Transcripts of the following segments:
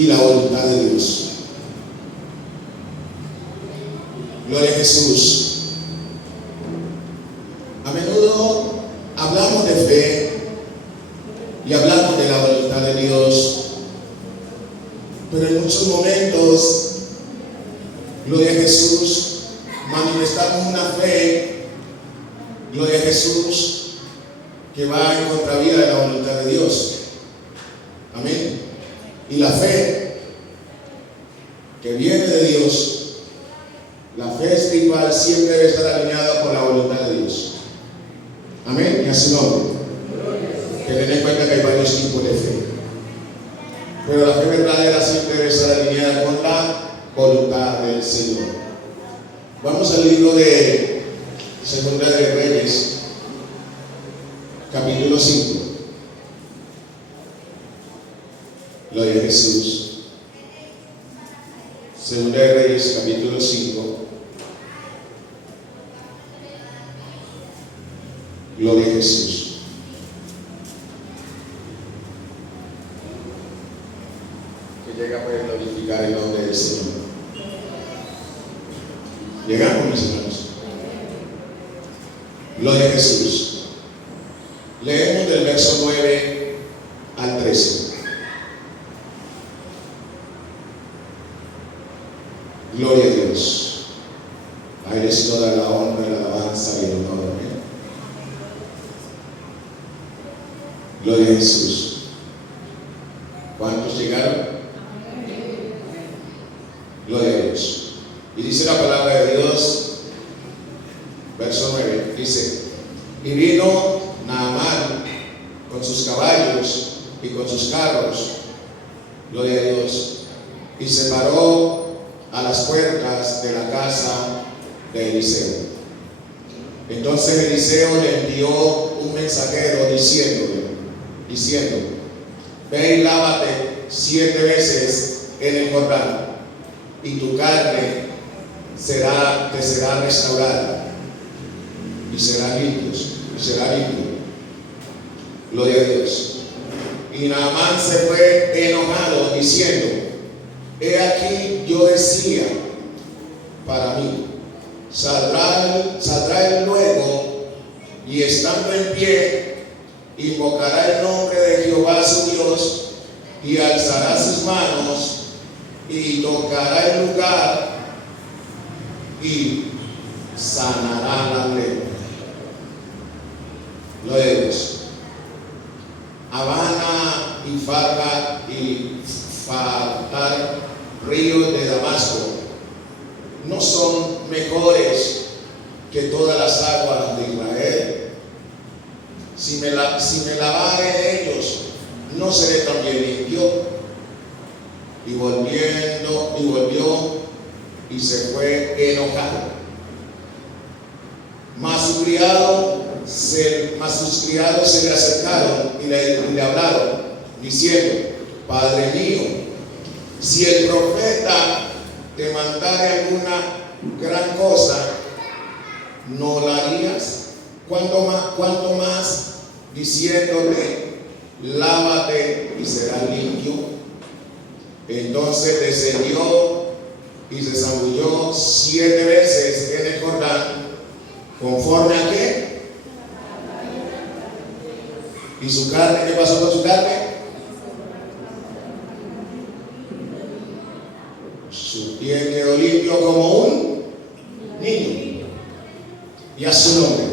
y la voluntad de Dios. Gloria a Jesús. A menudo hablamos de fe y hablamos de la voluntad de Dios, pero en muchos momentos, gloria a Jesús, manifestamos una fe, gloria a Jesús, que va en contravía de la voluntad de Dios. Amén. Y la fe que viene de Dios, la fe espiritual, siempre debe estar alineada con la voluntad de Dios. Amén. Y a su nombre. Que den en cuenta que hay varios tipos de fe, pero la fe verdadera siempre debe estar alineada con la voluntad del Señor. Vamos al libro de Segunda de Reyes, capítulo 5. Gloria a Jesús. Segunda de Reyes, capítulo 5. Gloria a Jesús. Que llega a poder glorificar el nombre del Señor. Llegamos, mis hermanos. Gloria a Jesús. Leemos del verso 9 al 13. Gloria a Dios. A Él es toda la honra, la alabanza y el honor. Amén. Gloria a Jesús. ¿Cuántos llegaron? Gloria a Dios. Y dice la palabra de Dios, verso 9, dice: y vino Naamán con sus caballos y con sus carros, gloria a Dios, y se paró a las puertas de la casa de Eliseo. Entonces Eliseo le envió un mensajero diciendo: ve y lávate 7 veces en el Jordán, y tu carne te será restaurada, y será limpio. Gloria a Dios. Y Naamán se fue enojado, diciendo: he aquí, yo decía para mí, saldrá él luego, y estando en pie, invocará el nombre de Jehová su Dios, y alzará sus manos, y tocará el lugar, y sanará la lepra. Gloria a Dios. Habana y Farga y Fartar, ríos de Damasco, no son mejores que todas las aguas de Israel. Si me lavare de ellos, no seré también limpio. Y volvió y se fue enojado. Mas sus criados se le acercaron y le hablaron, diciendo: Padre mío, si el profeta te mandare alguna gran cosa, ¿no la harías? ¿Cuánto más diciéndole: lávate y serás limpio? Entonces descendió y se zambulló 7 veces en el Jordán, ¿conforme a qué? ¿Y su carne? ¿Qué pasó con su carne? Su piel quedó limpio como un niño. Y a su nombre.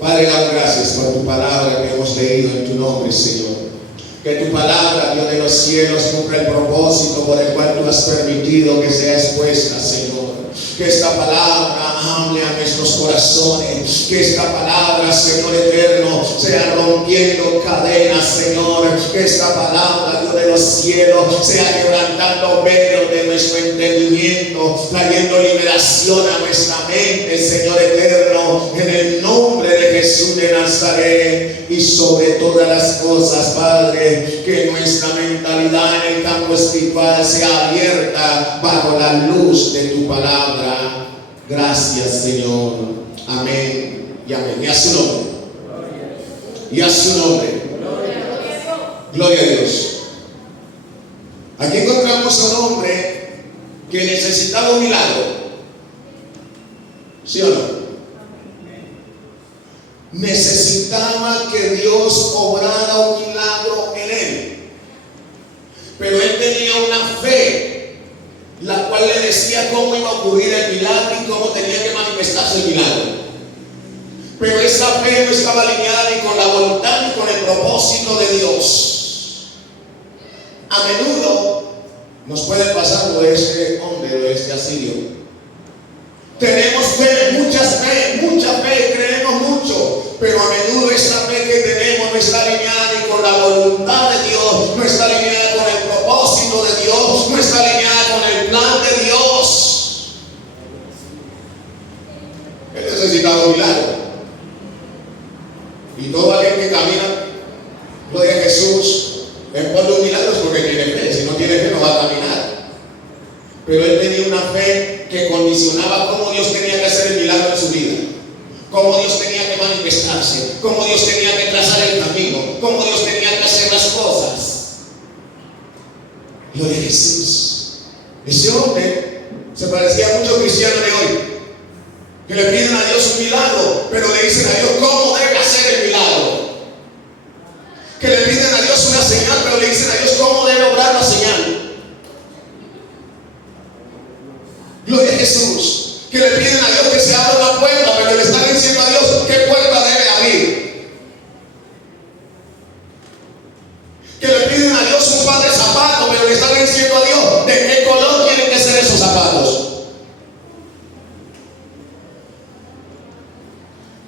Padre, damos gracias por tu palabra que hemos leído en tu nombre, Señor. Que tu palabra, Dios de los cielos, cumpla el propósito por el cual tú has permitido que sea expuesta, Señor. Que esta palabra hable a nuestros corazones. Que esta palabra, Señor eterno, sea rompiendo cadenas, Señor. Que esta palabra, Dios de los cielos, sea quebrantando velos de nuestro entendimiento, trayendo liberación a nuestra mente, Señor eterno, en el nombre de Jesús de Nazaret. Y sobre todas las cosas, Padre, que nuestra mentalidad en el campo espiritual sea abierta bajo la luz de tu palabra. Gracias, Señor. Amén y amén. Y a su nombre. Y a su nombre. Gloria a Dios. Aquí encontramos a un hombre que necesitaba un milagro. ¿Sí o no? Necesitaba que Dios obrara un milagro en él. Pero él tenía una fe, la cual le decía cómo iba a ocurrir el milagro y cómo tenía que manifestarse el milagro. Pero esa fe no estaba alineada ni con la voluntad ni con el propósito de Dios. A menudo nos puede pasar lo de este hombre, lo de este asirio. Tenemos fe, mucha fe, creemos mucho, pero a menudo esa fe que tenemos no está alineada ni con la voluntad de Dios, no está alineada con el propósito de Dios, no está alineada con el plan de Dios. Él necesitaba un milagro. Y todo aquel que camina, gloria a Jesús, en cuanto a un milagro es porque tiene fe. Si no tiene fe no va a caminar. Pero él tenía una fe que condicionaba cómo Dios tenía que hacer el milagro en su vida, cómo Dios tenía que manifestarse, cómo Dios tenía que trazar el camino, cómo Dios tenía que hacer las cosas. Gloria a Jesús. Ese hombre se parecía a muchos cristianos de hoy, que le piden a Dios un milagro, pero le dicen a Dios cómo debe hacer el milagro. Que le piden a Dios una señal, pero le dicen a Dios cómo debe obrar la señal. Gloria a Jesús. Que le piden a Dios que se abra una puerta, pero le están diciendo a Dios qué puerta debe abrir. Que le piden a Dios un par de zapatos, pero le están diciendo a Dios de qué color tienen que ser esos zapatos.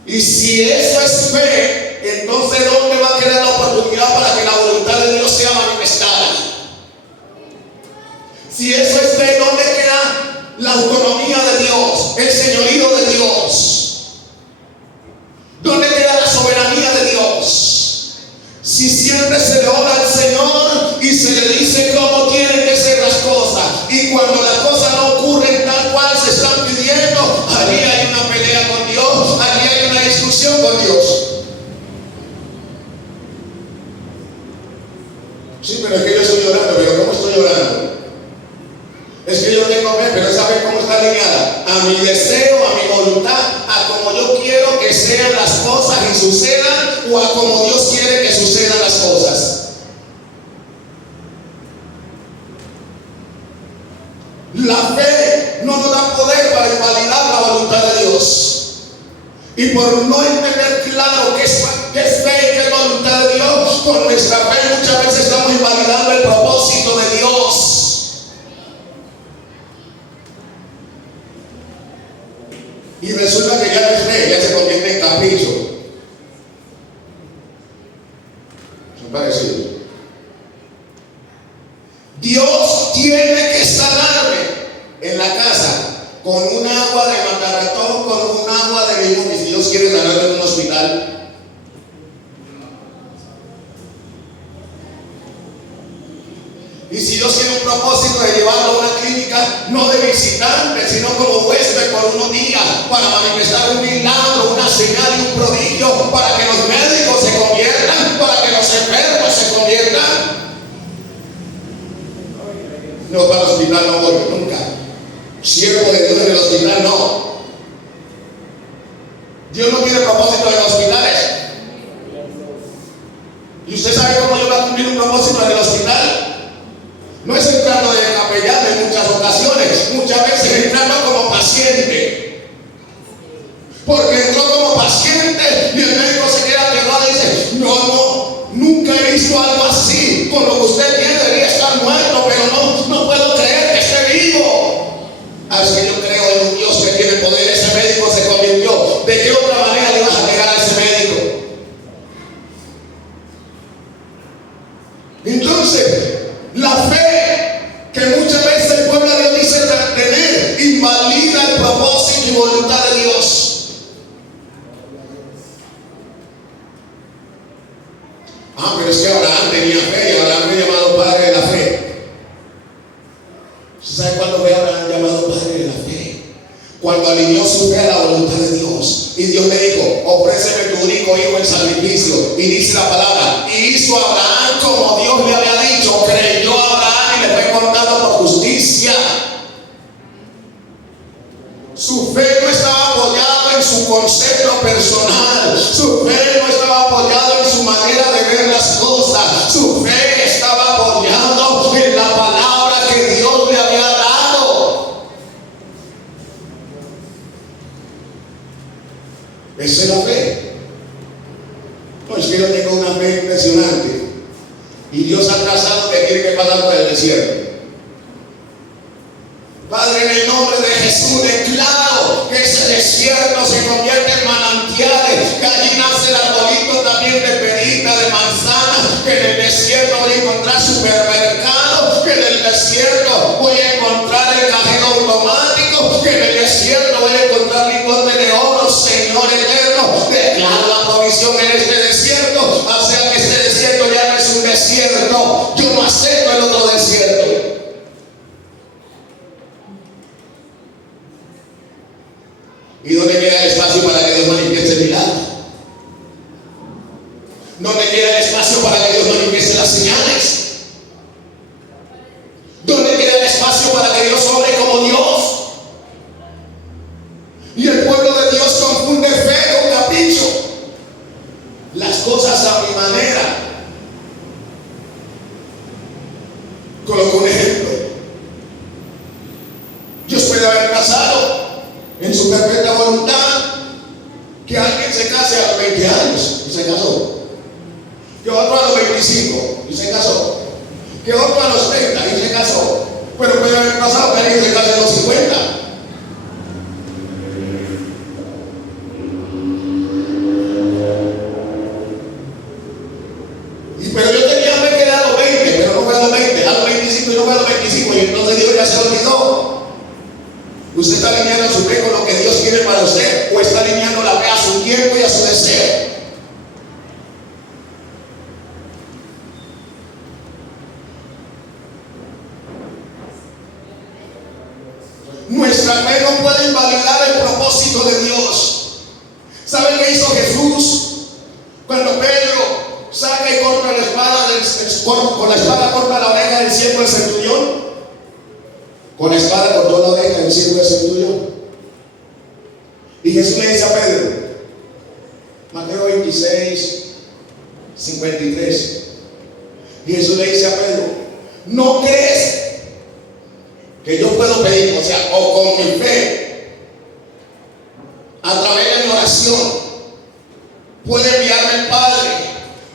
Y si eso es fe, entonces ¿dónde va a quedar la oportunidad para que la voluntad de Dios sea manifestada? Si eso es fe, ¿dónde queda la autonomía de Dios, el señorío de Dios? ¿Dónde queda la soberanía de Dios? Si siempre se le ora al Señor y se le dice cómo tienen que ser las cosas, y cuando las cosas no ocurren tal cual se están pidiendo, allí hay una pelea con Dios, allí hay una discusión con Dios. Sí, pero es que yo estoy llorando, pero ¿cómo estoy llorando? Es que yo tengo fe, pero esa fe ¿cómo está alineada? A mi deseo, a mi voluntad, a como yo quiero que sean las cosas y sucedan, o a como Dios quiere que sucedan las cosas. La fe no nos da poder para invalidar la voluntad de Dios. Y por no entender claro qué es fe y qué es voluntad de Dios, con nuestra fe muchas veces estamos invalidando el propósito de Dios. Y resulta que ya no es fe, ya se convierte en capricho. Son parecidos. Dios tiene que sanarme en la casa con un agua de macaratón, con un agua de limón. Y si Dios quiere sanarme en un hospital, y si Dios tiene un propósito de llevarlo a una clínica, no de visitante, sino como huésped por unos días, para manifestar un milagro, una señal y un prodigio, para que los médicos se conviertan, para que los enfermos se conviertan. No, para el hospital no voy nunca. Siervo de Dios en el hospital no. Dios no tiene propósito en los hospitales. ¿Y usted sabe cómo yo voy a cumplir un propósito en el hospital? No es entrando de capellán en muchas ocasiones, muchas veces entrando como paciente. Porque entró como paciente y el médico se queda aterrado y dice, no, nunca he visto algo así. Con lo que usted tiene debería estar muerto, pero no puedo creer que esté vivo. Así que yo creo en un Dios que tiene poder. Ese médico se convirtió. ¿De qué otra manera le vas a negar a ese médico? Entonces, la fe que muchas veces el pueblo de Dios dice tener invalida el propósito y voluntad de Dios. Pero es que Abraham tenía fe y Abraham fue llamado padre de la fe. ¿Usted sabe cuándo fue Abraham llamado padre de la fe? Cuando alineó su fe a la voluntad de Dios. Y Dios le dijo, ofréceme tu único hijo en sacrificio. Y dice la palabra, y hizo Abraham como Dios le había dicho. Creyó Abraham y le fue trazado que tiene que pasar por el desierto. Padre, en el nombre de Jesús declaro que ese desierto se convierte en manantiales, que allí nace el arbolito también de perita, de manzana, que en el desierto voy a encontrar supermercados, que en el desierto voy a encontrar el cajero automático, que en el desierto voy a encontrar lingotes de oro, Señor eterno. Declaro la provisión en este desierto, o sea que este desierto ya no es un desierto, yo no acepto el otro desierto. ¿Y dónde queda el espacio para que Dios manifieste el milagro? ¿Dónde queda el espacio para que Dios manifieste las señales? ¿Dónde queda el espacio para que Dios obre como Dios? Y el pueblo de Dios confunde fe con capricho. Las cosas a mi manera. Coloco un ejemplo. Dios puede haber casado en su perfecta voluntad, que alguien se case a los 20 años y se casó, que otro a los 25 y se casó, que otro a los 30 y se casó, pero puede haber pasado que alguien se case a los 50. Pero yo tenía fe que era a los 20, pero no fue a los 20, a los 25 y no fue a los 25, y entonces Dios ya se olvidó. ¿Usted está alineando su fe con lo que Dios quiere para usted, o está alineando la fe a su tiempo y a su deseo? Nuestra fe no puede invalidar el propósito de Dios. ¿Sabe qué hizo Jesús? Cuando Pedro saca y corta la espada, con la espada corta la oreja del siervo del centurión. Con la espada cortó la oreja del siervo del centurión. Y Jesús le dice a Pedro, Mateo 26, 53. Y Jesús le dice a Pedro, ¿no crees que yo puedo pedir, o sea, o con mi fe, a través de mi oración, puede enviarme el Padre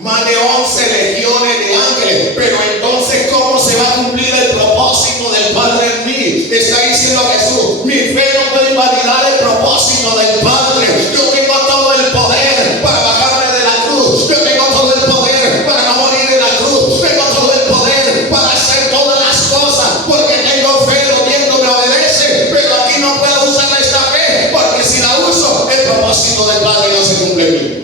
más de 11 legiones de ángeles? Pero entonces, ¿cómo se va a cumplir el propósito del Padre en mí? Está diciendo Jesús, mi fe no puede invalidar el propósito del Padre. Yo tengo todo el poder para bajarme de la cruz. Yo tengo todo el poder para no morir en la cruz. Tengo todo el poder para hacer todas las cosas, porque tengo fe, los vientos me obedecen. Pero aquí no puedo usar esta fe, porque si la uso, el propósito del Padre no se cumple en mí.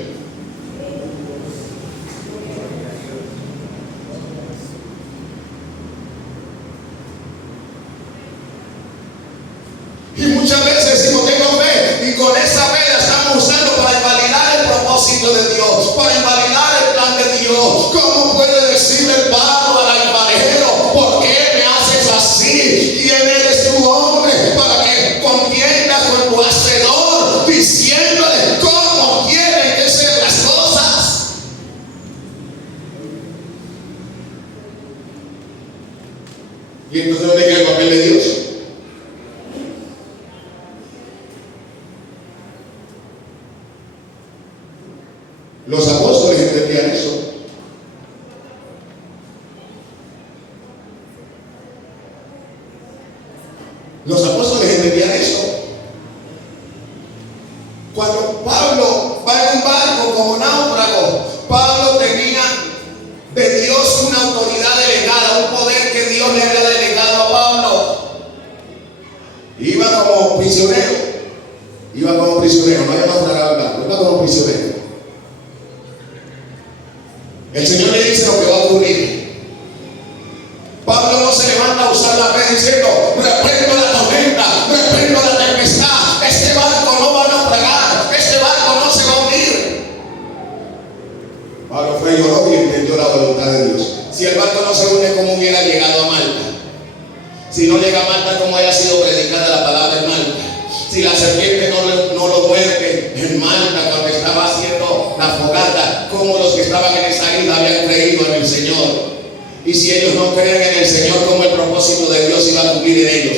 Y muchas veces decimos tengo fe, y con esa fe la estamos usando para invalidar el propósito de Dios, para invalidar el plan de Dios. ¿Cómo puede decirle el barro al alfarero, ¿por qué me haces así? ¿Quién eres tu hombre para que contiendas con tu hacedor, diciéndole cómo quieren que sean las cosas? Y entonces, ¿dónde queda el papel de Dios? Los apóstoles entendían eso. Los apóstoles entendían eso. Cuando Pablo va en un barco como náufrago, Pablo tenía de Dios una autoridad delegada, un poder que Dios le había delegado a Pablo. Iba como prisionero, no había naufragado el barco, iba como prisionero. El Señor le dice lo que va a ocurrir. Pablo no se levanta a usar la fe diciendo, reprendo la tormenta, reprendo la tempestad, este barco no va a naufragar, este barco no se va a hundir. Pablo fue, lloró y entendió la voluntad de Dios. Si el barco no se hunde, ¿cómo hubiera llegado a Malta? Si no llega a Malta, ¿cómo haya sido predicada la palabra en Malta? Si la serpiente no lo muerde en Malta cuando estaba haciendo la fogata, ¿cómo los que estaban en esa isla habían creído en el Señor? Y si ellos no creen en el Señor, ¿cómo el propósito de Dios iba a cumplir en ellos?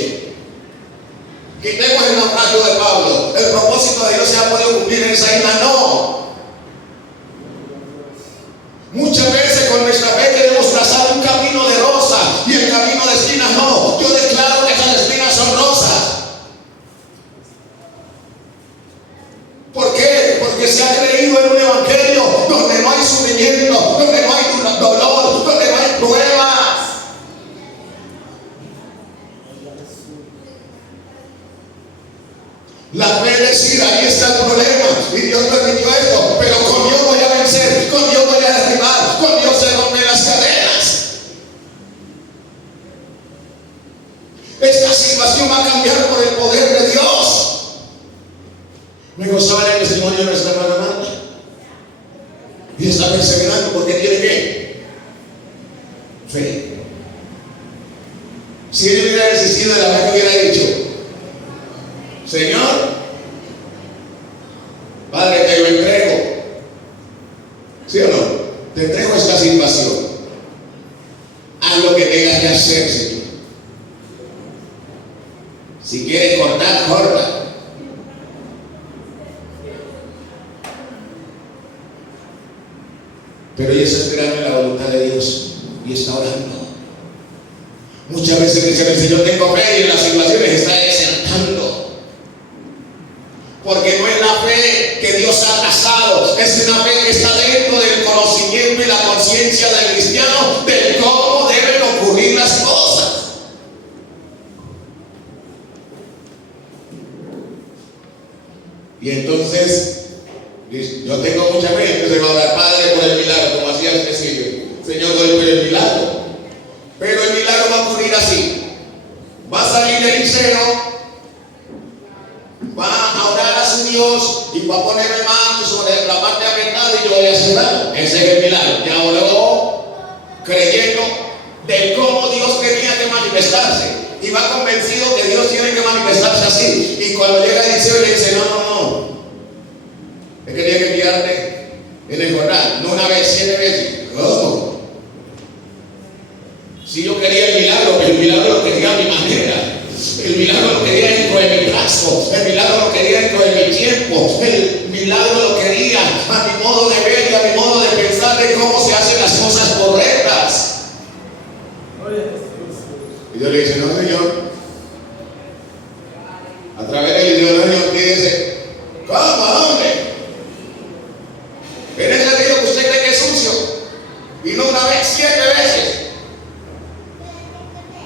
Quitemos el naufragio de Pablo. ¿El propósito de Dios se ha podido cumplir en esa isla? No. Muchas veces con nuestra fe queremos trazar un camino decir, ahí está el problema, y Dios permitió esto, pero con Dios voy a vencer, con Dios voy a derribar, con Dios se rompen las cadenas. Esta situación va a cambiar por el poder de Dios. Me gozaba el testimonio de nuestra hermana Marta. Y está perseverando porque tiene ¿qué? Fe. Si él hubiera desistido de la fe, que hubiera dicho: Señor, Padre, te lo entrego. ¿Sí o no? Te entrego esta situación. Haz lo que tengas que hacer, Señor. Si quieres cortar, corta. Pero ella está esperando en la voluntad de Dios y está orando. Muchas veces dicen: el Señor, tengo fe, y en las situaciones está desertando. Porque no es la fe que Dios ha trazado, es una fe que está dentro del conocimiento y la conciencia del cristiano de cómo deben ocurrir las cosas. Y entonces, yo tengo mucha fe, entonces va a dar: Padre, por el milagro, como hacía el Cecilio. Señor, doy por el milagro. Pero el milagro va a ocurrir así: va a salir Eliseo, va a orar a su Dios y va a ponerme mano sobre la parte apretada y yo voy a cerrar. Ese es el milagro. Ya oró creyendo de cómo Dios tenía que manifestarse, y va convencido que Dios tiene que manifestarse así. Y cuando llega Eliseo le dice: no, es que tiene que enviarte en el Jordán, no una vez, 7 veces. ¿Cómo? Si yo quería el milagro, pero el milagro lo quería a mi manera, el milagro lo quería dentro de mi plazo, el milagro lo quería dentro de mi tiempo, el milagro lo quería a mi modo de ver y a mi modo de pensar de cómo se hacen las cosas correctas. Y Dios le dice: no, Señor, a través del ideologio que dice: ¿cómo, hombre? En ese río que usted cree que es sucio, y no una vez, 7 veces.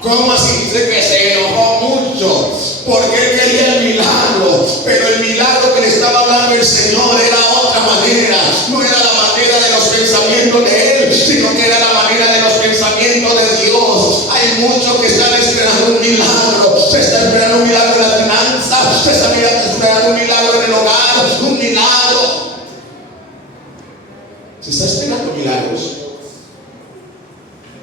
¿Cómo así? Dice que se enojó mucho porque él quería el milagro, pero el milagro que le estaba hablando el Señor era otra manera. No era la manera de los pensamientos de él, sino que era la manera de los pensamientos de Dios. Hay muchos que están esperando un milagro. Se está esperando un milagro en la finanza, se está esperando un milagro en el hogar, un milagro. Se está esperando milagros.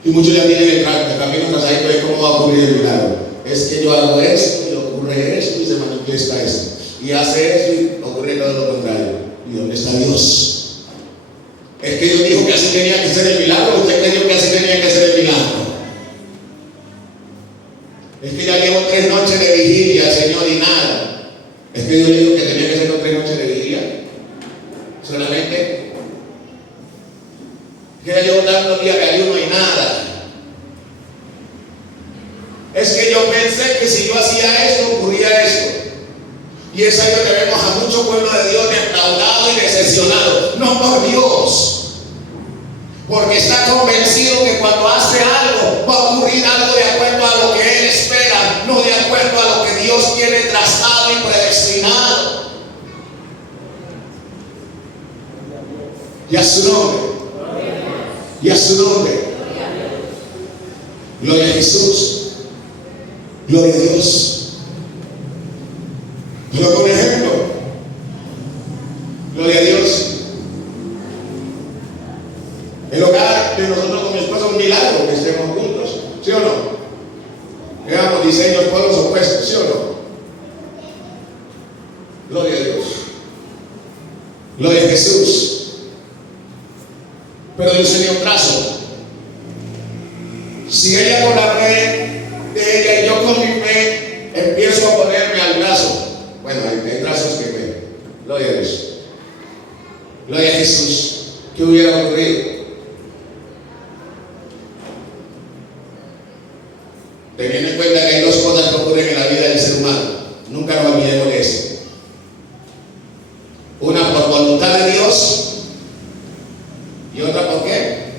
Y muchos ya tienen el camino pasadito de cómo va a ocurrir el milagro. Es que yo hago esto y ocurre esto y se manifiesta esto. Y hace esto y ocurre todo lo contrario. ¿Y dónde está Dios? Es que Dios dijo que así tenía que ser el milagro. Usted creyó que así tenía que ser el milagro. Es que ya llevo 3 noches de vigilia, Señor, y nada. Es que Dios dijo que tenía que ser 3 noches de vigilia. Solamente. Que ya llevo tantos días de ayuno y nada. Es que yo pensé que si yo hacía esto, ocurría esto. Y es ahí donde vemos a mucho pueblo de Dios defraudado y decepcionado. No por Dios, porque está convencido que cuando hace algo va a ocurrir algo de acuerdo a lo que él espera, no de acuerdo a lo que Dios tiene trazado y predestinado. Y a su nombre. Y a su nombre. Gloria a Jesús. Gloria a Dios. Pero con ejemplo. Gloria a Dios. El hogar de nosotros con mi esposa es un milagro que estemos juntos. ¿Sí o no? Veamos diseños todos opuestos. ¿Sí o no? Gloria a Dios. Gloria a Jesús. Pero Dios tenía un trazo. Si ella con la fe de ella y yo con mi fe empiezo a ponerme al brazo. Bueno, hay trazos que me. Gloria a Dios. Gloria a Jesús. ¿Qué hubiera ocurrido? Teniendo en cuenta que hay 2 cosas que ocurren en la vida del ser humano. Nunca nos olvidemos de eso. Una por voluntad de Dios. ¿Y otra por qué?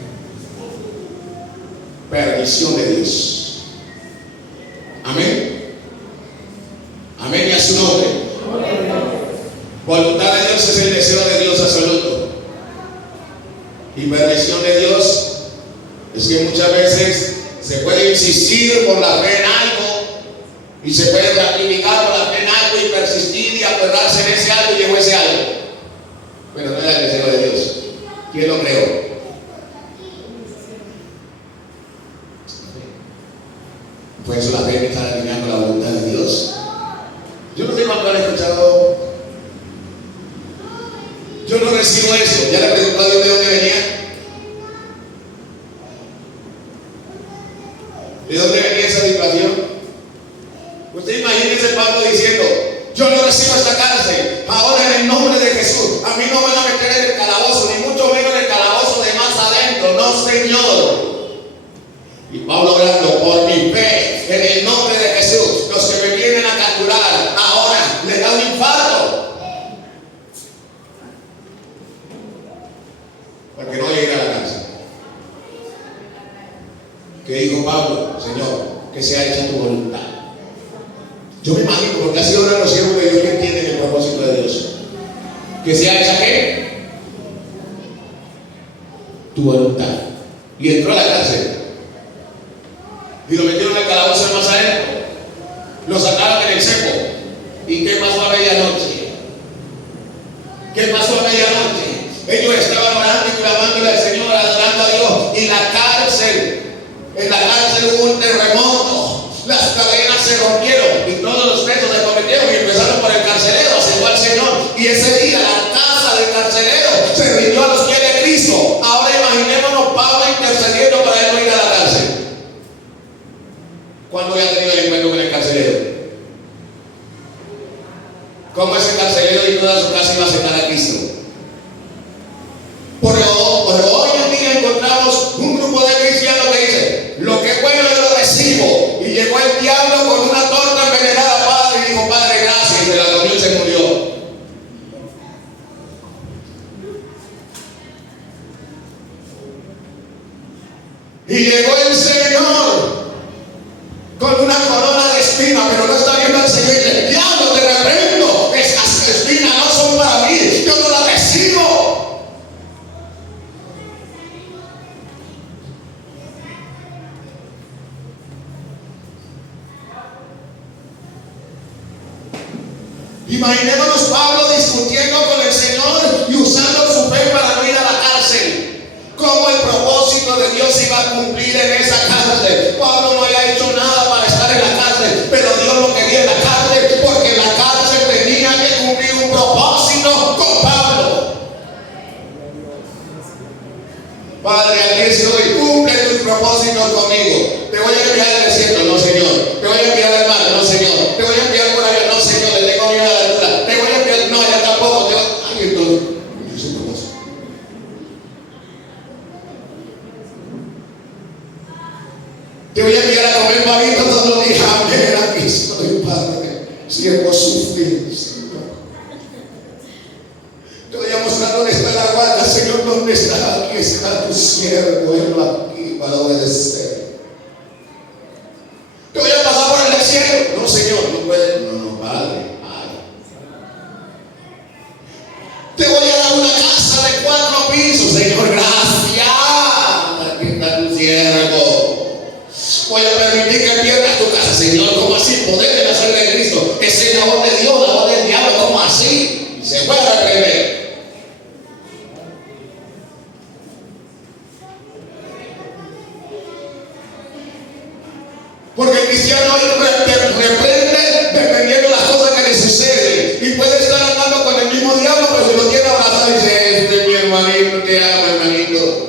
Permisión de Dios. Amén. Amén y a su nombre. Dios es el deseo de Dios absoluto. Y permisión de Dios es que muchas veces se puede insistir por la fe en algo y se puede ratificar por la fe en algo y persistir y aferrarse en ese algo y llegó ese algo. Pero no era el deseo de Dios. ¿Quién lo creó? Por eso la fe que está alineando la voluntad de Dios. Yo no sé cuánto han escuchado. Yo no recibo eso. ¿Ya le preguntó a Dios de dónde venía? ¿De dónde venía esa situación? Usted imagínese Pablo diciendo: yo no recibo esta cárcel, ahora en el nombre de Jesús. A mí no me van a meter en el calabozo, ni mucho menos en el calabozo de más adentro. No, Señor. Y Pablo hablando: por mi fe, en el nombre de Jesús, los que me vienen a capturar, ahora les da un infarto. Porque no llega a la cárcel. ¿Qué dijo Pablo? Señor, que sea hecha tu voluntad. Yo me imagino, porque así oran los siervos de Dios que entienden el propósito de Dios. Que sea hecha ¿qué? Tu voluntad. Y entró a la cárcel. Y lo metieron al calabozo de más adentro. Lo sacaron en el cepo. ¿Y qué pasó a medianoche? ¿Qué pasó a medianoche? Ellos estaban orando y clamando al Señor, adorando a Dios. Y la cárcel, en la cárcel hubo un terremoto. Las cadenas se rompieron y todos los presos se cometieron y empezaron por el carcelero, acercó al Señor. Y ese día la casa del carcelero se rindió a los pies de Cristo. Ahora imaginémonos Pablo intercediendo para él no ir a la cárcel. ¿Cuándo había tenido el encuentro con el carcelero? ¿Cómo ese carcelero y toda su casa iba a aceptar a Cristo? Pero hoy en día encontramos un grupo de cristianos que dice: lo que es bueno yo lo recibo. Y llegó el diablo con una torta envenenada, Padre, y dijo: Padre, gracias. Y se la comió y se murió. Y llegó el Señor con una corona de espina, pero no está viendo al Señor y dice: diablo, te reprendo, esas espinas no son para mí, yo no las recibo. Imaginémonos Pablo discutiendo con el Señor y usando su fe para no ir a la cárcel. ¿Cómo el propósito de Dios iba a cumplir en esa cárcel? Pablo no había hecho nada para estar en la cárcel, pero Dios lo quería en la cárcel porque la cárcel tenía que cumplir un propósito con Pablo. Padre, aquí estoy, cumple tus propósitos conmigo. Te voy a enviar al desierto, no Señor. Te voy a enviar al mar, no Señor. Te voy a enviar por avión, no Señor. Le tengo miedo a la altura. Te voy a enviar, no, ya tampoco. Ay, entonces, yo soy propósito. Te voy a enviar a comer pavito todos los días. Amén, aquí estoy, Padre. Siervo sufrir, Señor. Te voy a mostrar dónde está la guarda, Señor, dónde está. Aquí está tu siervo, venlo aquí para obedecer. Te voy a pasar por el desierto. No, Señor, no puedes. No, Padre. Te voy a dar una casa de 4 pisos, Señor, gracias. Aquí está tu siervo. Voy a permitir que pierdas tu casa, Señor. ¿Cómo así? Poder de la sangre de Cristo. Esa es la voz de Dios, la voz del diablo. ¿Cómo así? Y se puede reprender. Porque el cristiano hoy reprende dependiendo de las cosas que le suceden. Y puede estar andando con el mismo diablo, pero si lo tiene abrazado y dice: este es mi hermanito, te amo, hermanito.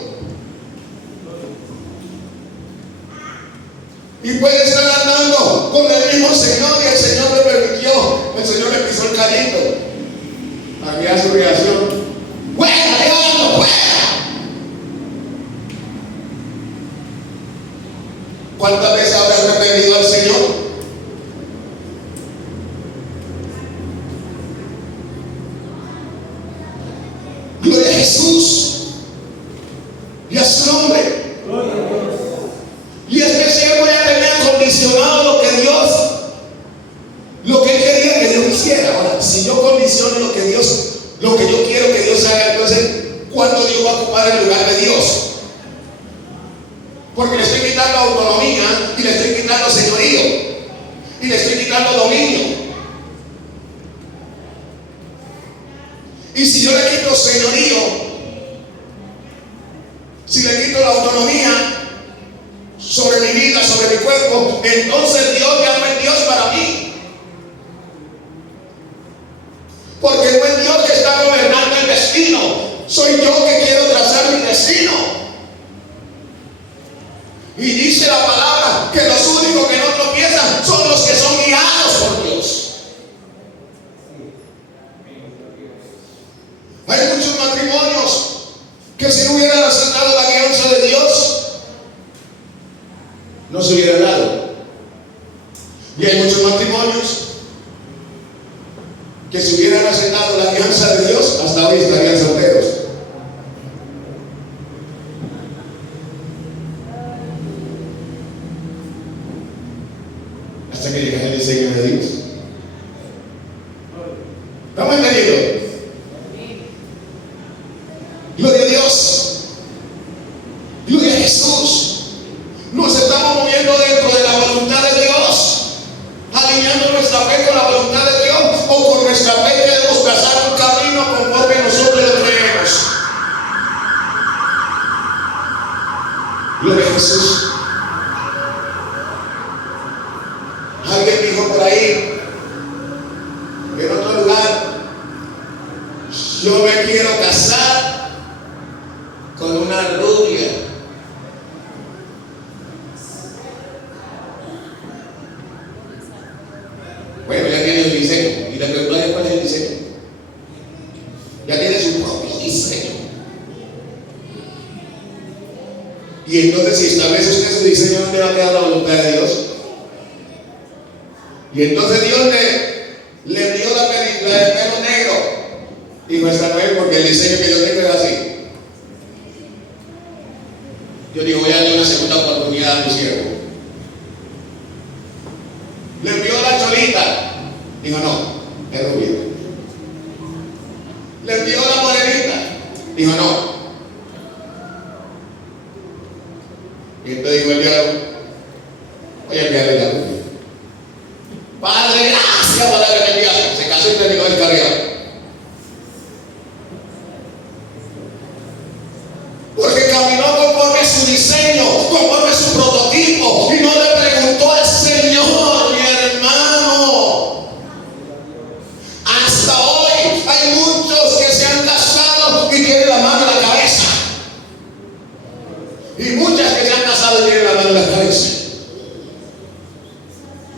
Y puede estar andando con el mismo Señor y el Señor le permitió, el Señor le pisó el carrito. Había su reacción: ¡fuera, diablo, fuera! ¿Cuántas veces habrás reprendido al Señor? Gloria a Jesús y a su nombre. Y este siervo ya tenía condicionado lo que él quería que Dios hiciera. Ahora, si yo condiciono lo que ocupar el lugar de Dios. Porque le estoy quitando autonomía y le estoy quitando señorío y le estoy quitando dominio. Y si yo le quito señorío, si le quito la autonomía sobre mi vida, sobre mi cuerpo, entonces Dios ya no es Dios para mí. Porque no es Dios que está gobernando el destino, soy yo que quiero trazar mi destino. Y dice la palabra que los únicos que no tropiezan son los que son guiados por Dios. Hay muchos matrimonios que si no hubieran aceptado la guianza de Dios, no se hubieran dado. Y hay muchos matrimonios que si hubieran aceptado la guianza de Dios, hasta hoy estarían solteros. Hasta que llegue el diseño de Dios. ¿Estamos entendiendo? Gloria a Dios. Gloria a Jesús. Nos estamos moviendo dentro de la voluntad de Dios, alineando nuestra fe con la voluntad de Dios, o con nuestra fe queremos trazar un camino conforme nosotros lo creemos. Gloria a Jesús. Alguien dijo por ahí, en otro lugar, yo me quiero casar con una rubia. Bueno, ya tiene el diseño. Y la pregunta es: ¿cuál es el diseño? Ya tiene su propio diseño. Y entonces, si establece usted su diseño, ¿dónde va a quedar la voluntad de Dios? Y entonces Dios le dio la película de pelo negro. Y no está bien, porque el diseño que yo tengo es así. Yo digo, voy a darle una segunda oportunidad a mi siervo. Le envió la cholita. Dijo, no, es rubia. Le envió la morenita. Dijo, no. Y entonces dijo el diablo, voy a enviarle la rubia. Padre, gracias por la que me enviaste. Se casó y terminó el carrera. Porque caminó conforme su diseño, conforme su prototipo, y no le preguntó al Señor, mi hermano. Hasta hoy hay muchos que se han casado y tienen la mano en la cabeza. Y muchas que se han casado y tienen la mano en la cabeza.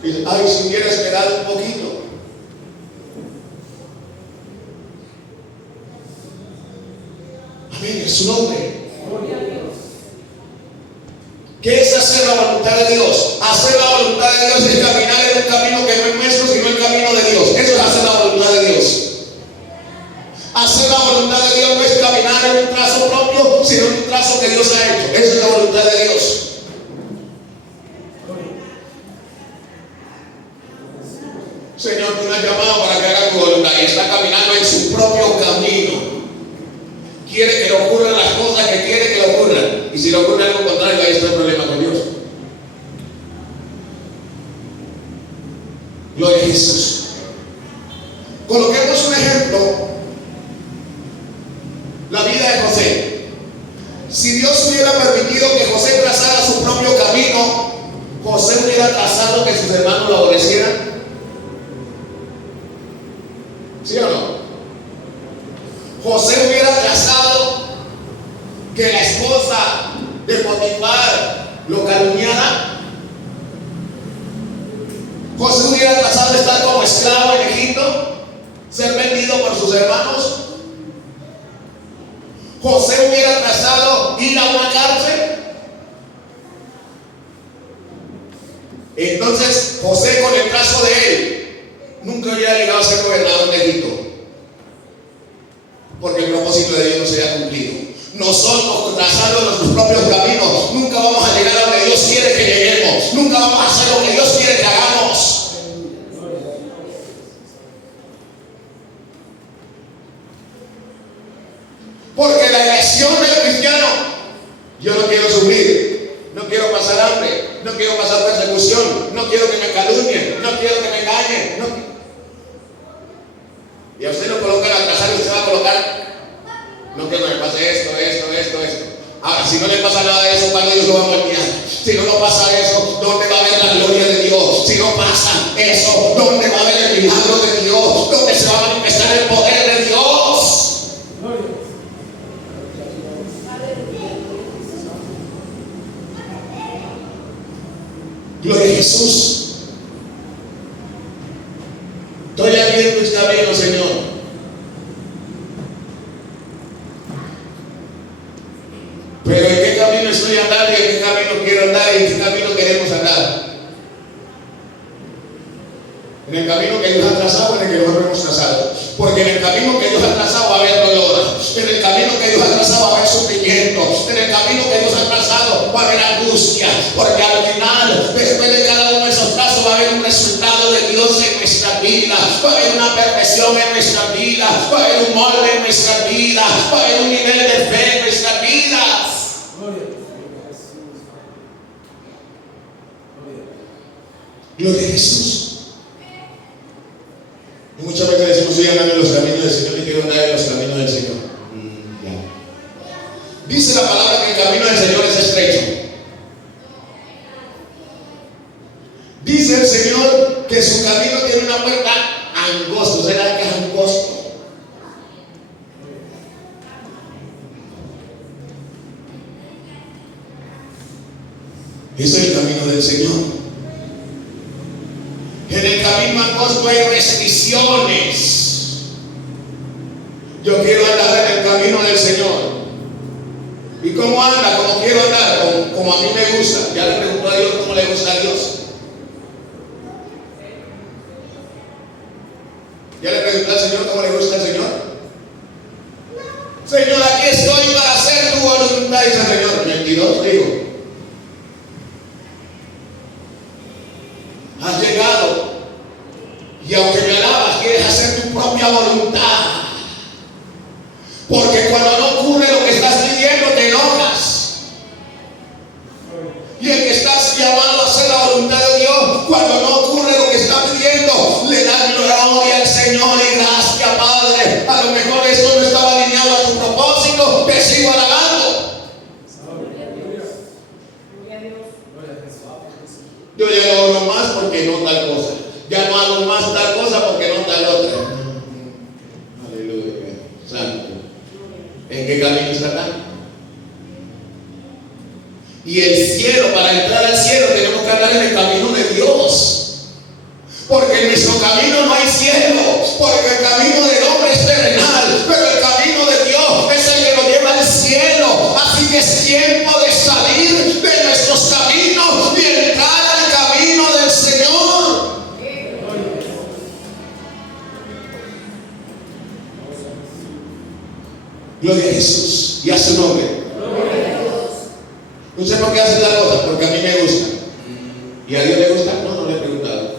Y dicen, ay, si hubiera esperado un poquito. Amén, en su nombre. ¿Qué es hacer la voluntad de Dios? Hacer la voluntad de Dios es caminar en un camino que no es nuestro, sino el camino de Dios. Eso es hacer la voluntad de Dios. Hacer la voluntad de Dios no es caminar en un trazo propio, sino en un trazo que Dios ha hecho. Eso es la voluntad de Dios. Señor, tú me has llamado para que haga tu voluntad y está caminando en su propio camino. Quiere que le ocurran las cosas que quiere que le ocurran. Y si le ocurre algo contrario, ahí está el problema con Dios. Gloria a Jesús. Coloquemos un ejemplo. La vida de José. Si Dios hubiera permitido que José trazara su propio camino, José hubiera trazado que sus hermanos lo aborrecieran. ¿Sí o no? José hubiera trazado que la esposa de Potifar lo calumniara. José hubiera trazado estar como esclavo en Egipto, ser vendido por sus hermanos. José hubiera trazado ir a una cárcel. Entonces José, con el trazo de él, nunca hubiera llegado a ser gobernador de Egipto, porque el propósito de Dios no se haya cumplido. Nosotros, trazando nuestros propios caminos, nunca vamos a llegar a donde Dios quiere que lleguemos. Nunca vamos a hacer lo que Dios quiere que hagamos. Porque la elección del la persecución, no quiero que me calumnien, no quiero que me engañen. No. Y a usted lo colocan al casar y usted va a colocar, no quiero que me pase esto. Ahora, si no le pasa nada de eso, ¿cuándo Dios lo va a moldear? Si no pasa eso, ¿dónde va a haber la gloria de Dios? Si no pasa eso, ¿dónde va a haber el milagro de Dios? ¿Dónde se va a manifestar el poder de Dios? Gloria a Jesús. Estoy abierto este camino, Señor. Pero ¿en qué camino estoy andando y en qué camino quiero andar y en qué camino queremos andar? En el camino que Dios ha trazado o en el que nosotros hemos trazado. Porque en el camino que Dios ha trazado va a haber dolor. En el camino que Dios ha trazado va a haber sufrimiento. En el camino que Dios ha trazado va a haber angustia. Porque al final, después de cada uno de esos trazos, va a haber un resultado de Dios en nuestra vida. Va a haber una perfección en nuestra vida. Va a haber un molde en nuestra vida. Va a haber un nivel de fe en nuestra vida. Gloria a Jesús. Y muchas veces decimos, estoy andando en los caminos del Señor y quiero andar en los caminos del Señor. Dice la palabra que el camino del Señor es estrecho. Dice el Señor que su camino tiene una puerta angosta. ¿Usted sabe qué es angosto? Ese es el camino del Señor. En el camino angosto hay restricciones. Yo quiero andar en el camino del Señor. ¿Y cómo anda? ¿Cómo quiero andar? Como a mí me gusta. Ya le pregunto a Dios cómo le gusta a Dios. Ya le pregunté al Señor cómo le gusta al Señor. Señor, aquí estoy para hacer tu voluntad. Dice el Señor. 22 digo. Has llegado y aunque me alabas, quieres hacer tu propia voluntad. Porque cuando no ocurre lo que estás pidiendo, te enojas. Y el que estás llamado a hacer la voluntad de Dios, cuando no ocurre lo que está pidiendo, le das gloria al Señor y gracias, Padre. A lo mejor esto no estaba alineado a tu propósito, te sigo alabando. Yo ya no hago más porque no tal cosa. Ya no hago más tal cosa porque no tal otra. Aleluya. Santo. ¿En qué camino está? Y el cielo, para entrar al cielo tenemos que andar en el camino de Dios. Porque en nuestro camino no hay cielo. Porque el camino del hombre es terrenal. Pero el camino de Dios es el que nos lleva al cielo. Así que es tiempo de salir de nuestros caminos y entrar al camino del Señor. Gloria a Jesús y a su nombre. No sé por qué hace tal cosa, porque a mí me gusta. ¿Y a Dios le gusta? No le he preguntado.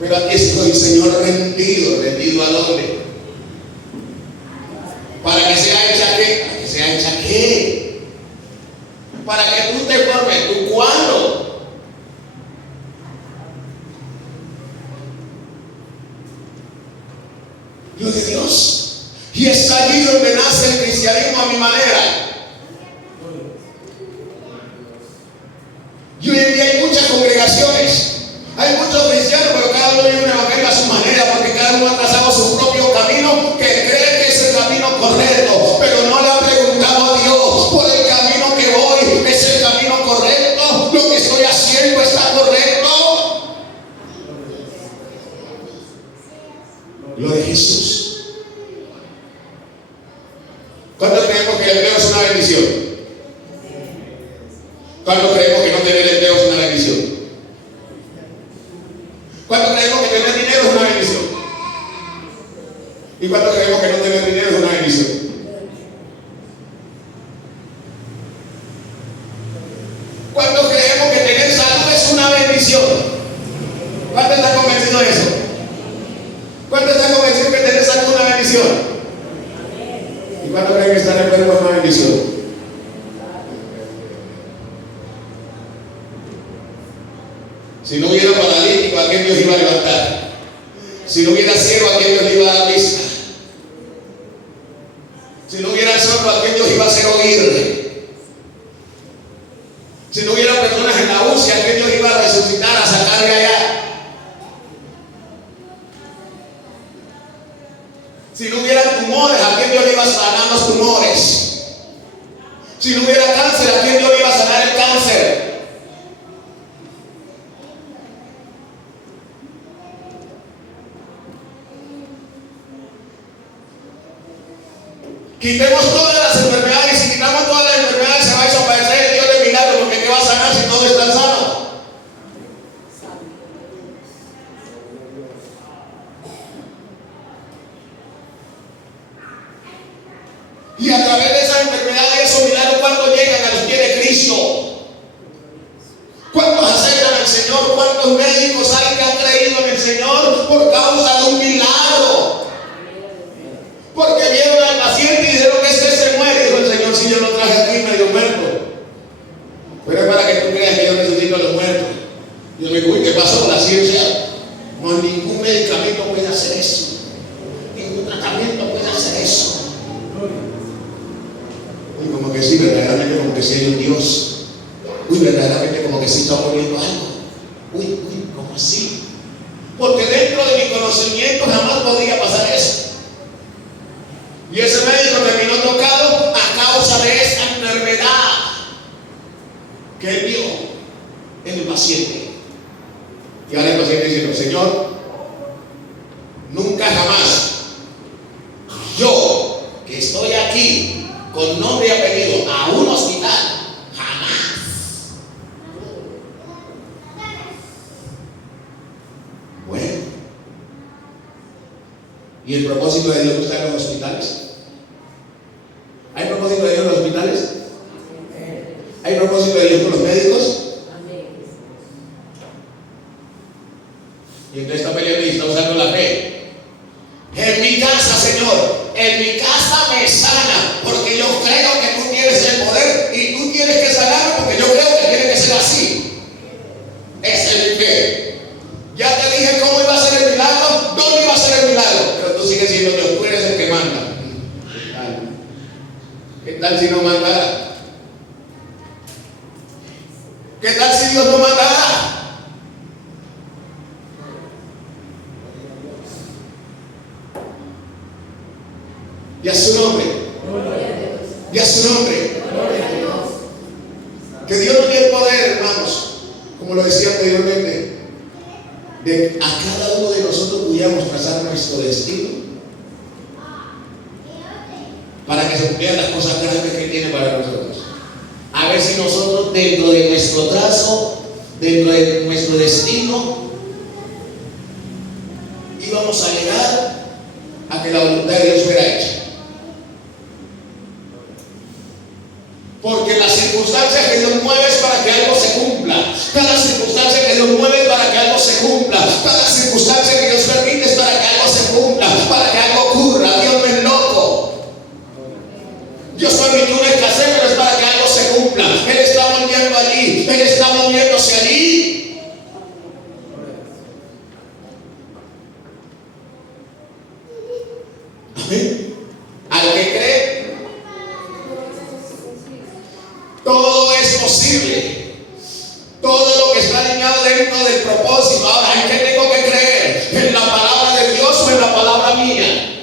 Pero aquí estoy, Señor, rendido ¿a dónde? Para que sea hecha qué, para que sea hecha qué, para que tú te formes, ¿tú cuándo? Gloria a Dios. Y es allí donde nace el cristianismo a mi manera. Y hoy en día hay muchas congregaciones, hay muchos cristianos, pero cada uno vive un evangelio a su manera, porque cada uno ha trazado su propio camino, que cree que es el camino correcto, pero no le ha preguntado a Dios, por el camino que voy, ¿es el camino correcto? ¿Lo que estoy haciendo está correcto? Gloria a Jesús. ¿Cuántos creemos que el empleo es una bendición? ¿Cuántos creemos que no tener empleo es una bendición? ¿Cuántos creemos que tener dinero es una bendición? ¿Y cuántos creemos que no tener dinero es una bendición? ¿Cuántos creemos que tener salud es una bendición? ¿Cuántos están convencidos de eso? ¿Cuántos están convencidos que tener salud es una bendición? ¿Y cuántos creen que estar enfermo es una bendición? Si no hubiera paralítico, ¿a quién Dios iba a levantar? Si no hubiera ciego, ¿a quién Dios le iba a dar vista? Si no hubiera sordo, ¿a quién Dios iba a hacer oír? Si no hubiera personas en la UCI, ¿a quién Dios iba a resucitar, a sacar de allá? Si no hubiera tumores, ¿a quién Dios le iba a sanar los tumores? Si no hubiera cáncer, ¿a quién Dios le iba a sanar el cáncer? Quitemos todas las enfermedades. Si quitamos todas las enfermedades, se va a desaparecer el Dios de milagro, porque ¿qué va a sanar si todo está sano? Y a través de esas enfermedades, esos milagros, ¿cuántos llegan a los pies de Cristo? ¿Cuántos aceptan al Señor? ¿Cuántos médicos hay que han creído en el Señor por causa de un milagro? Porque vieron al paciente y dijeron que este se muere. Dijo el Señor: si yo lo traje aquí medio muerto, pero es para que tú creas que yo resucito a los muertos. Yo me digo: uy, ¿qué pasó? La ciencia, no, ningún medicamento puede hacer eso, ningún tratamiento puede hacer eso. Uy, como que sí, verdaderamente como que sí hay un Dios. Uy, verdaderamente como que sí está ocurriendo algo. Uy, ¿cómo así? Porque dentro de mi conocimiento jamás podría pasar eso. Y ese médico terminó tocado a causa de esa enfermedad que él vio en el paciente. Y ahora el paciente diciendo: Señor, nunca jamás yo, que estoy aquí con nombre y apellido a un hospital, jamás. Bueno, ¿y el propósito de Dios está en los hospitales? ¿Hay propósito de Dios en los hospitales? ¿Hay propósito de Dios con los médicos? Y entonces está peleando y está usando la fe. En mi casa, Señor, en mi casa me sana, porque yo creo que tú tienes el poder y tú tienes que sanarme, porque yo creo que tiene que ser así. Esa es mi fe. Ya te dije cómo iba a ser el milagro, dónde iba a ser el milagro, pero tú sigues siendo Dios, tú eres el que manda. ¿Qué tal si no mandara? ¿Qué tal si Dios no mandara? Y a su nombre. Y a su nombre. Que Dios nos dé el poder, hermanos, como lo decía anteriormente, de a cada uno de nosotros pudiéramos trazar nuestro destino para que se cumplieran las cosas grandes que Él tiene para nosotros. A ver si nosotros, dentro de nuestro trazo, dentro de nuestro destino, íbamos a llegar a que la voluntad de Dios fuera hecha. Porque las circunstancias que Dios mueve es para que algo se cumpla. Cada circunstancia que Dios mueve es para que algo se cumpla. Cada circunstancia que Dios permite es para que algo se cumpla, para que algo ocurra. Dios no es loco. Dios permitió una escasez, pero es para que algo se cumpla. Él está volviendo allí, Él está moviéndose allí. Amén. Al que cree, todo es posible. Todo lo que está alineado dentro del propósito. Ahora, ¿en qué tengo que creer? ¿En la palabra de Dios o en la palabra mía?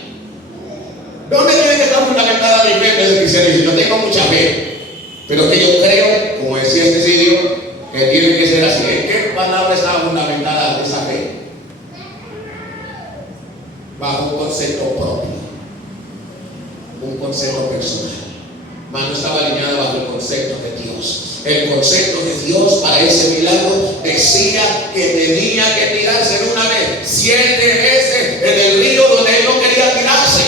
¿Dónde tiene que estar fundamentada mi fe desde cristianismo? Yo tengo mucha fe, pero que yo creo, como decía este sitio, que tiene que ser así. ¿En qué palabra está fundamentada esa fe? Bajo un concepto propio, un concepto personal. Mas no estaba alineada bajo el concepto de Dios. El concepto de Dios para ese milagro decía que tenía que tirarse en una vez 7 veces en el río donde él no quería tirarse.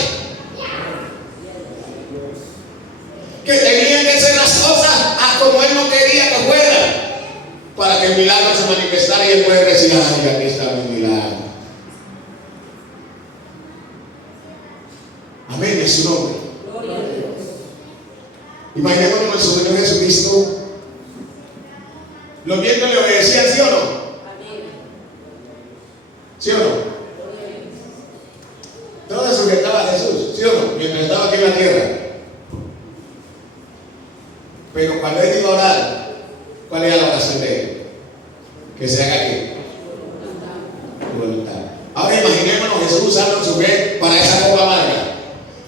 Que tenían que ser las cosas a como él no quería que fueran, para que el milagro se manifestara y él puede decir: ay, aquí está mi milagro. Amén, es su nombre. Imaginémonos nuestro Señor Jesucristo. Los vientos le obedecían, ¿sí o no? ¿Sí o no? Todo eso que estaba Jesús, ¿sí o no? Mientras estaba aquí en la tierra. Pero cuando él iba a orar, ¿cuál era la oración de él? Que se haga aquí. Tu voluntad. Ahora imaginémonos Jesús usando su fe para esa copa amarga.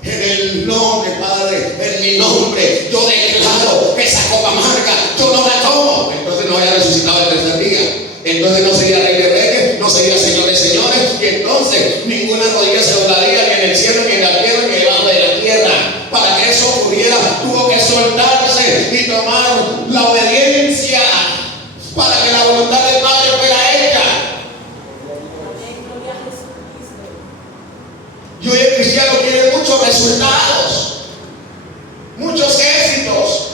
En el nombre, Padre, en mi nombre, yo declaro que esa copa amarga yo no la tomo. Entonces no había resucitado el tercer día. Entonces no sería rey de reyes, no sería señor de señores. Y entonces ninguna rodilla se doblaría ni en el cielo, ni en la tierra, ni debajo de la tierra. Para que eso ocurriera, tuvo que soltarse y tomar la obediencia para que la voluntad del Padre fuera hecha. Y hoy el cristiano quiere muchos resultados, muchos éxitos,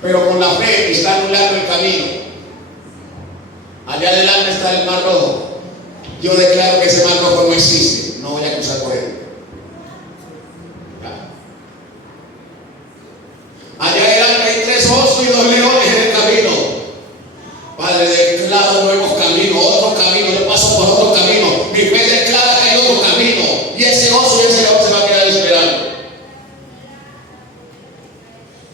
pero con la fe está anulando el camino. Allá adelante está el mar rojo. Yo declaro que ese mar rojo no existe, no voy a cruzar por él. Allá adelante hay 3 osos y 2 leones en el camino. Padre, declaro nuevos caminos, otro camino. Yo paso por otro camino. Mi fe declara que hay otro camino. Y ese oso y ese león se va a quedar esperando.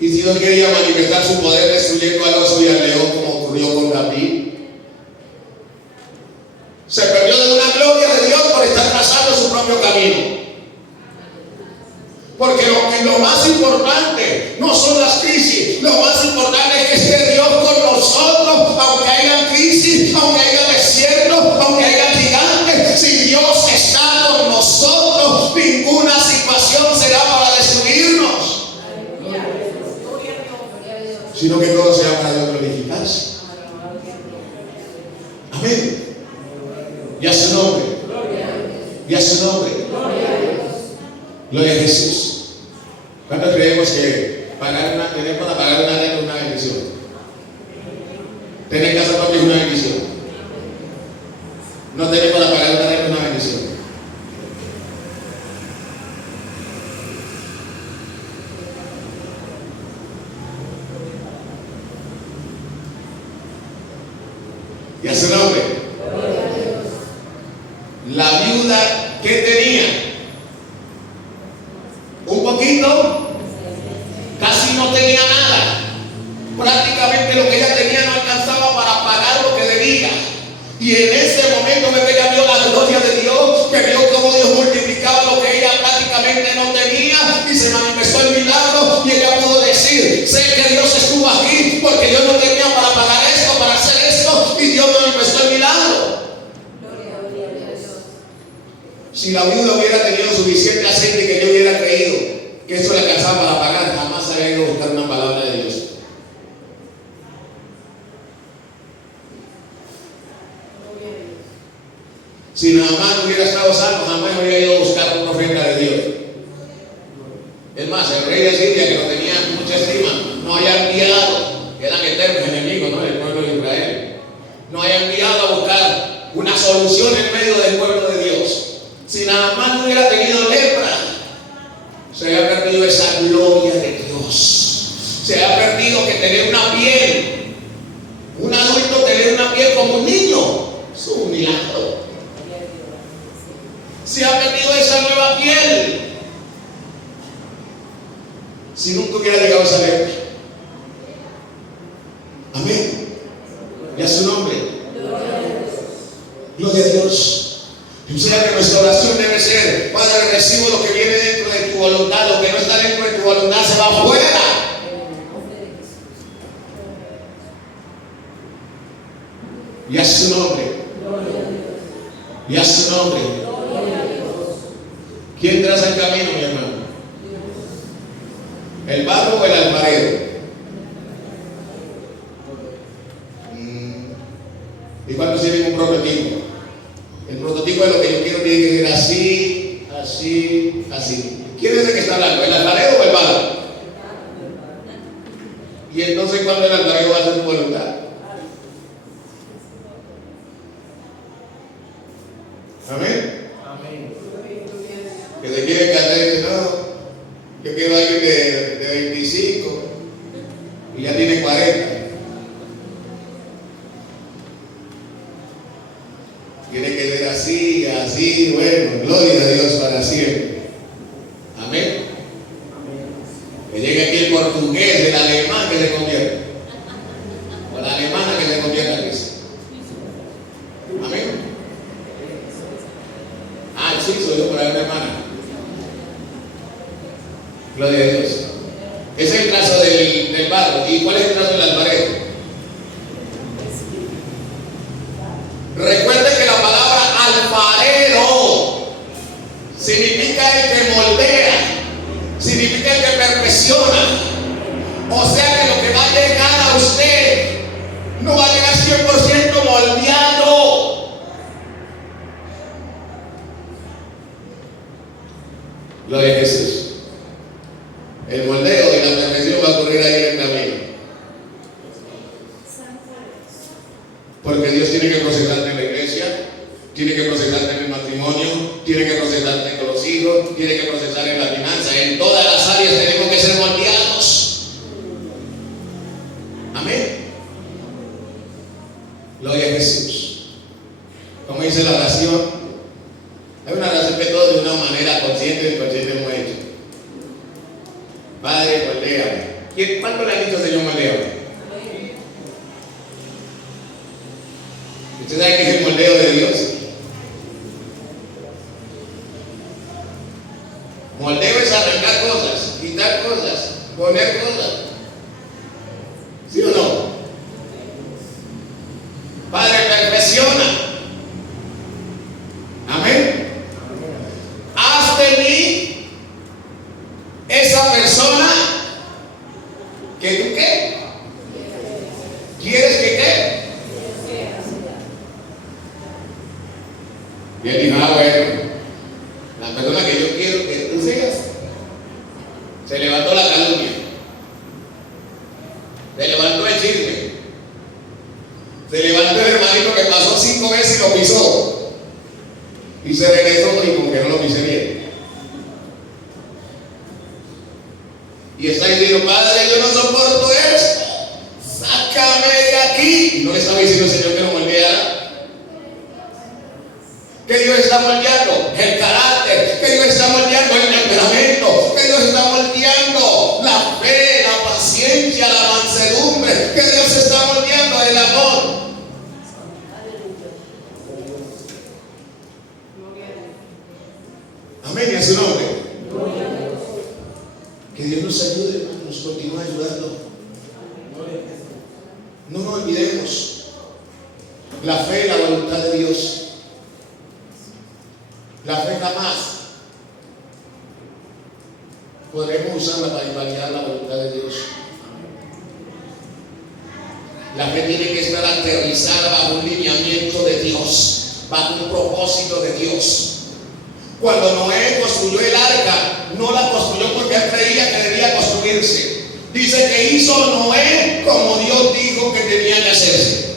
Y si Dios quería manifestar su poder destruyendo al oso y al león, como ocurrió con David, se perdió de una gloria de Dios por estar trazando su propio camino. Porque lo más importante no son las crisis, lo más importante es que esté Dios con nosotros, aunque haya crisis, aunque haya desierto, aunque haya gigantes. Si Dios está con nosotros, ninguna situación será para destruirnos, sino que todo sea para Dios glorificarse. Amén. Y a su nombre. Y a su nombre. Gloria a Jesús. ¿Cuántos creemos que tener para pagar una renta es una bendición? Tener casa propia es una bendición. No tener para pagar una renta es una bendición. Y a su nombre. La viuda que tenía un poquito, casi no tenía nada. Prácticamente lo que ella tenía no alcanzaba para pagar lo que debía. Y en ese momento que ella vio la gloria de Dios, que vio cómo Dios multiplicaba lo que ella prácticamente no tenía, y se manifestó el milagro, y ella pudo decir: sé que Dios estuvo aquí porque yo no tenía para pagar esto, para hacer esto, y Dios manifestó el milagro. Si la viuda hubiera tenido suficiente aceite, que yo hubiera creído que eso le alcanzaba para pagar, jamás había ido a buscar una palabra de Dios. Si Naamán hubiera estado salvo, jamás habría ido a buscar una ofrenda de Dios. Es más, el rey de Siria, que lo tenía mucha estima, no haya enviado, que eran eternos enemigos, ¿no?, del pueblo de Israel, no haya enviado a buscar una solución en medio del pueblo de Dios. Si Naamán no hubiera tenido lepra, se había perdido esa gloria de Dios. Se había perdido que tener una piel, un adulto tener una piel como un niño, es un milagro. Se ha perdido esa nueva piel. Si nunca hubiera llegado esa lepra. Amén. Y a su nombre. Gloria a Dios. O sea que nuestra oración debe ser: Padre, recibo lo que viene dentro de tu voluntad, lo que no está dentro de tu voluntad se va afuera. Y a su nombre. Y a su nombre. ¿Quién traza el camino, mi hermano? ¿El barro o el alfarero? ¿Y cuántos tienen un prototipo? El prototipo de lo que yo quiero tiene que ser así, así, así. ¿Quién es el que está hablando? ¿El alfarero o el barro? Y entonces, ¿cuándo el alfarero va a hacer tu voluntad? Amén. Amén. Que se quiere casar y dice: no, yo quiero a alguien de 25 y ya tiene 40. así, bueno, gloria a Dios para siempre. Amén. Que llegue aquí el portugués, el alemán que se convierta, o la alemana que se convierta a Cristo. Amén. Ah, sí, soy yo por ahí, una hermana. Gloria a Dios. Ese es el trazo del barro. ¿Y cuál es el trazo del alfarero? Recuerde que la palabra alfarero significa el que moldea, significa el que perfecciona. O sea que lo que va a llegar a usted no va a llegar 100% moldeado. Gloria a Jesús. El moldeo y la perfección va a ocurrir ahí en el camino. Porque Dios tiene que procesarte en la iglesia, tiene que procesarte en el matrimonio, tiene que procesarte con los hijos, tiene que procesar en la finanza. En todas las áreas tenemos que ser moldeados. Amén. Gloria a Jesús. Como dice la oración, hay una oración que todos de una manera consciente y inconsciente hemos hecho. Padre, moldéame. ¿Cuánto le han dicho, Señor, moldéame? ¿Usted sabe qué es el moldeo de Dios? Moldeo es arrancar cosas, quitar cosas, poner cosas. ¿Sí o no? Padre, perfecciona. Amén. Haz de mí esa persona que tú qué. ¿Quieres que qué? Y él dijo, bueno, la persona que yo quiero que tú seas. Se levantó la calumnia, se levantó el chisme, se levantó el hermanito que pasó 5 veces y lo pisó, y se regresó y como que no lo pisé bien. Y está diciendo, Padre, yo no soporto esto, sácame de aquí. Y no le estaba diciendo al Señor que lo moldeara. Que Dios está moldeando el carácter, que Dios está moldeando el temperamento, que Dios está moldeando la fe, la paciencia, la mansedumbre, que Dios está moldeando el amor. Amén, y a su nombre. Que Dios nos ayude, hermano, nos continúe ayudando. No nos olvidemos la fe y la voluntad de Dios. La fe jamás podremos usarla para invalidar la voluntad de Dios. La fe tiene que estar aterrizada bajo un lineamiento de Dios, bajo un propósito de Dios. Cuando Noé construyó el arca, no la construyó porque él creía que debía construirse. Dice que hizo Noé como Dios dijo que tenía que hacerse.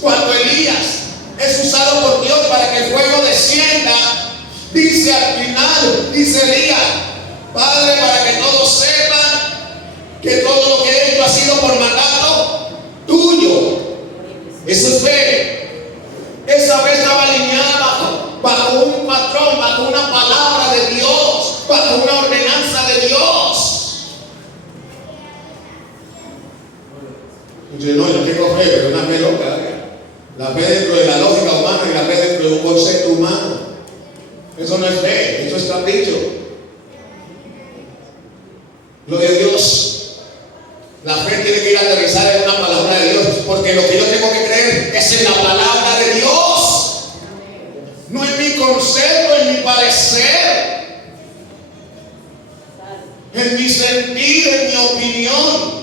Cuando Elías es usado por Dios para que el fuego descienda, dice al final, dice Elías, Padre, para que todos sepan que todo lo que he hecho ha sido por mandato tuyo. Eso es fe. Esa fe estaba alineada bajo un patrón, bajo una palabra de Dios, bajo una ordenanza de Dios. Yo no tengo fe, pero una fe loca. La fe dentro de la lógica humana y la fe dentro de un concepto humano. Eso no es fe, eso es capricho. Gloria a Dios. La fe tiene que ir a aterrizar en una palabra de Dios, porque lo que yo tengo que creer es en la palabra de Dios, no en mi concepto, en mi parecer, en mi sentir, en mi opinión.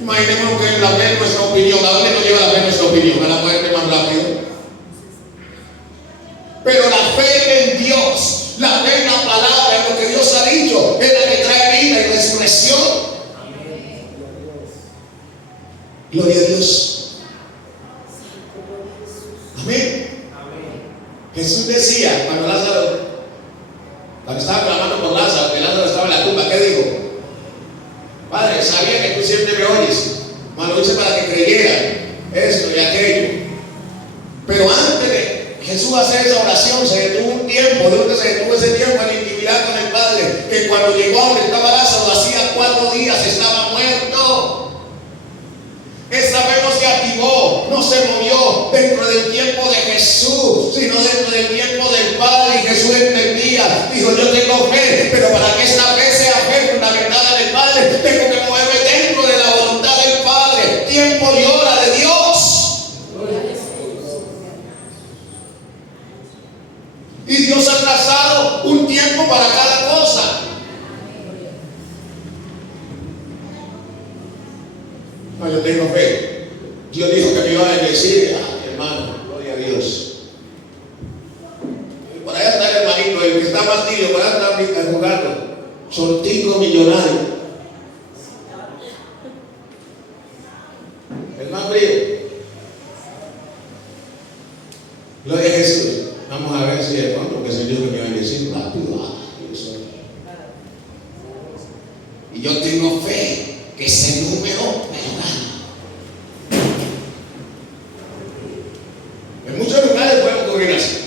Imaginemos que la fe es nuestra opinión. ¿A dónde nos lleva la fe nuestra opinión? A la muerte más rápido. Pero la fe en Dios, la fe en la palabra, en lo que Dios ha dicho, es la que trae vida y resurrección. Gloria a Dios. Amén. Jesús decía cuando estaba clamando por Lázaro, que Lázaro estaba en la tumba, ¿qué dijo? Padre, sabía que tú siempre me oyes, mas lo hice para que creyera esto y aquello. Pero antes de Jesús hace esa oración, se detuvo un tiempo. ¿De dónde se detuvo ese tiempo? En intimidad con el Padre. Que cuando llegó donde estaba Lázaro, hacía 4 días estaba muerto. Esa fe no se activó, no se movió dentro del tiempo de Jesús, sino dentro del tiempo del Padre. Y Jesús entendía, dijo: yo tengo fe, pero para que esta fe sea fe fundamentada en el Padre, tengo que moverme dentro de la voluntad del Padre. Tiempo y hora de Dios. Y Dios ha trazado un tiempo para cada cosa. No, yo tengo fe. Dios dijo que me iba a bendecir. Hermano, gloria a Dios. Por allá está el hermanito, el que está más tibio, por allá está jugando. Sortico millonario. El más frío. Gloria a Jesús. Vamos a ver si de pronto, porque se dijo que me iba a bendecir rápido. Y yo tengo fe que ese número me gana. En muchos lugares puede ocurrir así.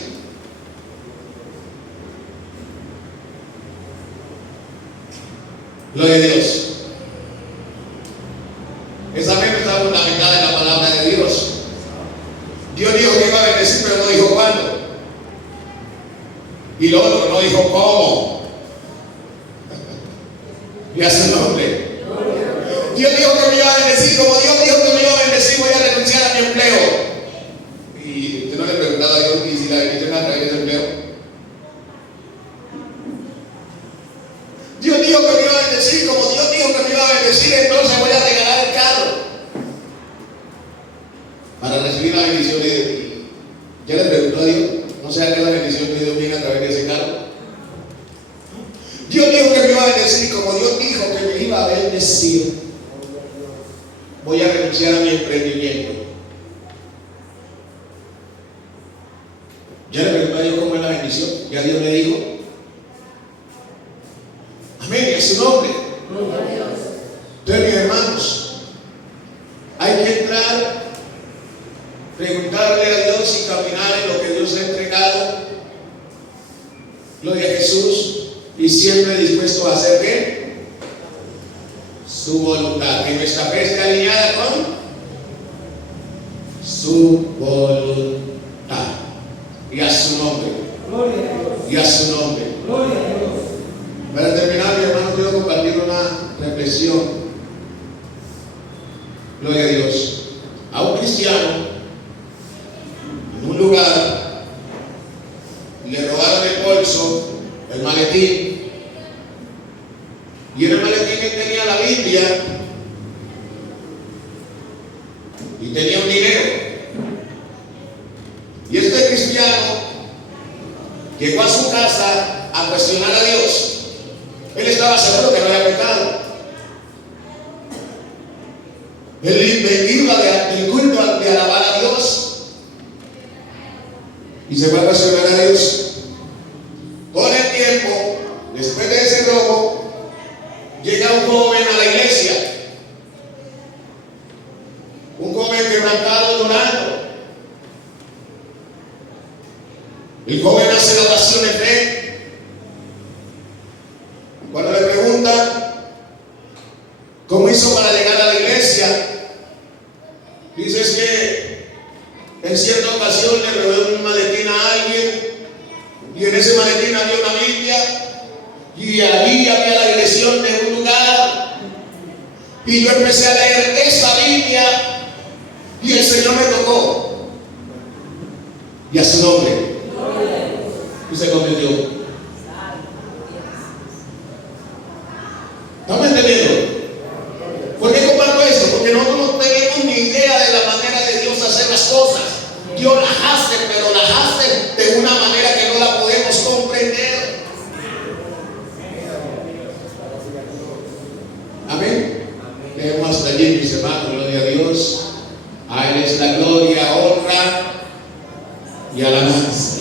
Gloria a Dios. Esa fe no está fundamentada en la palabra de Dios. Dios dijo que iba a bendecir, pero no dijo cuándo. Y lo otro, no dijo cómo. Y a su nombre. Dios dijo que me iba a bendecir. Como Dios dijo que me iba a bendecir, voy a renunciar a mi empleo. Y usted no le preguntaba a Dios: ¿y si la bendición a través de ese empleo? Dios dijo que me iba a bendecir. Como Dios dijo que me iba a bendecir, entonces voy a regalar el carro para recibir la bendición de Dios. Ya le preguntó a Dios: ¿no sea que la bendición de Dios viene a través de ese carro? Dios dijo que me iba a bendecir. Como Dios dijo que me iba a bendecir, voy a renunciar a mi emprendimiento. Ya le pregunté a Dios cómo es la bendición. Ya Dios le dijo. Amén, es su nombre. Entonces, mis hermanos, hay que entrar, preguntarle a Dios y caminar en lo que Dios ha entregado. Gloria a Jesús. Y siempre dispuesto a hacer bien su voluntad. Que nuestra fe esté alineada con su voluntad. Y a su nombre. Y a su nombre. Para terminar, mi hermano, quiero compartir una reflexión. Gloria a Dios. A un cristiano en un lugar le robaron el bolso, el maletín, y en el maletín él tenía la Biblia y tenía un dinero. Y este cristiano llegó a su casa a cuestionar a Dios. Él estaba seguro que no había pecado. Él iba del culto de alabar a Dios y se va a cuestionar a Dios. Con el tiempo, después de ese robo, llega un joven a la iglesia, un joven quebrantado llorando. El joven hace la oración en fe. Cuando le preguntan cómo hizo para llegar a la iglesia, dice: es que en cierta ocasión le robé un maletín a alguien, y en ese maletín había una Biblia, y allí había la dirección de un lugar, y yo empecé a leer esa Biblia y el Señor me tocó, y a su nombre, y se convirtió. ¿Estamos entendiendo? ¿Por qué comparto esto? Porque nosotros no tenemos ni idea de la manera de Dios hacer las cosas. Dios las hace, pero las hace de una manera que no la podemos comprender. Amén. Leemos hasta allí, mis hermanos. Gloria a Dios. A Él es la gloria, honra y alabanza.